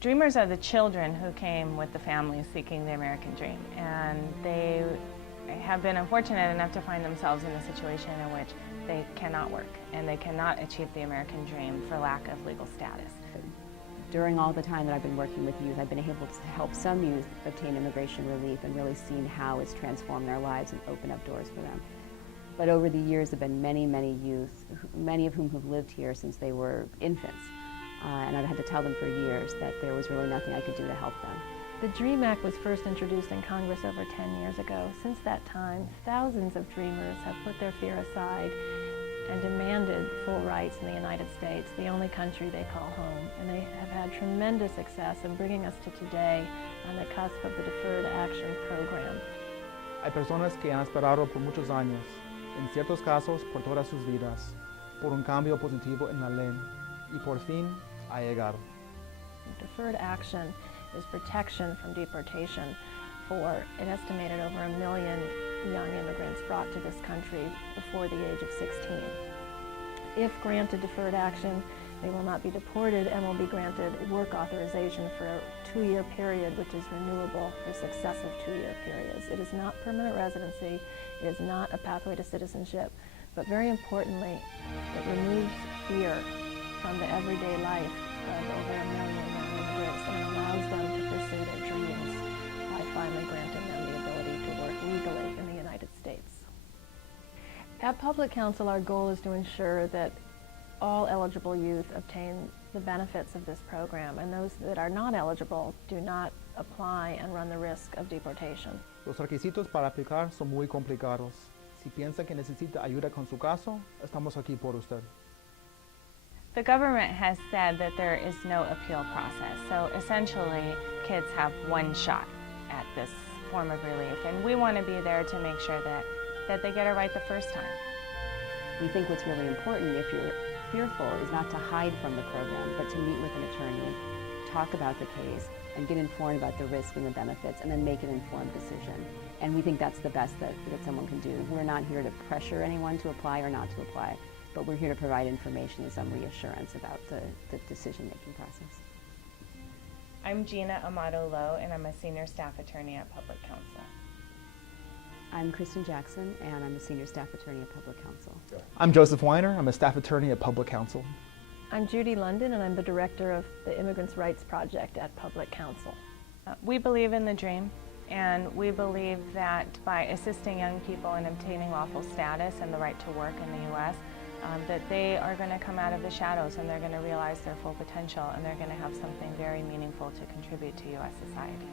Dreamers are the children who came with the families seeking the American dream, and they have been unfortunate enough to find themselves in a situation in which they cannot work and they cannot achieve the American dream for lack of legal status. During all the time that I've been working with youth, I've been able to help some youth obtain immigration relief and really seen how it's transformed their lives and opened up doors for them. But over the years, there have been many, many youth, many of whom have lived here since they were infants. And I've had to tell them for years that there was really nothing I could do to help them. The DREAM Act was first introduced in Congress over 10 years ago. Since that time, thousands of dreamers have put their fear aside and demanded full rights in the United States, the only country they call home. And they have had tremendous success in bringing us to today on the cusp of the Deferred Action Program. Hay personas que han esperado por muchos años, en ciertos casos por todas sus vidas, por un cambio positivo en la ley, y por fin ha llegado. Deferred action is protection from deportation for an estimated over 1 million young immigrants brought to this country before the age of 16. If granted deferred action, they will not be deported and will be granted work authorization for a 2-year period, which is renewable for successive 2-year periods. It is not permanent residency, it is not a pathway to citizenship, but very importantly, it removes fear from the everyday life of over 1 million young immigrants and allows them to pursue their dreams by finally granting them the ability to work legally in the United States. At Public Counsel, our goal is to ensure that all eligible youth obtain the benefits of this program, and those that are not eligible do not apply and run the risk of deportation. Los requisitos para aplicar son muy complicados. Si piensa que necesita ayuda con su caso, estamos aquí por usted. The government has said that there is no appeal process, so essentially kids have one shot at this form of relief, and we want to be there to make sure that they get it right the first time. We think what's really important, if you're fearful, is not to hide from the program, but to meet with an attorney, talk about the case, and get informed about the risks and the benefits, and then make an informed decision. And we think that's the best that someone can do. We're not here to pressure anyone to apply or not to apply, but we're here to provide information and some reassurance about the decision-making process. I'm Gina Amato Lowe, and I'm a senior staff attorney at Public Counsel. I'm Kristen Jackson, and I'm a senior staff attorney at Public Counsel. I'm Joseph Weiner. I'm a staff attorney at Public Counsel. I'm Judy London, and I'm the director of the Immigrants' Rights Project at Public Counsel. We believe in the dream, and we believe that by assisting young people in obtaining lawful status and the right to work in the U.S., that they are going to come out of the shadows and they're going to realize their full potential and they're going to have something very meaningful to contribute to U.S. society.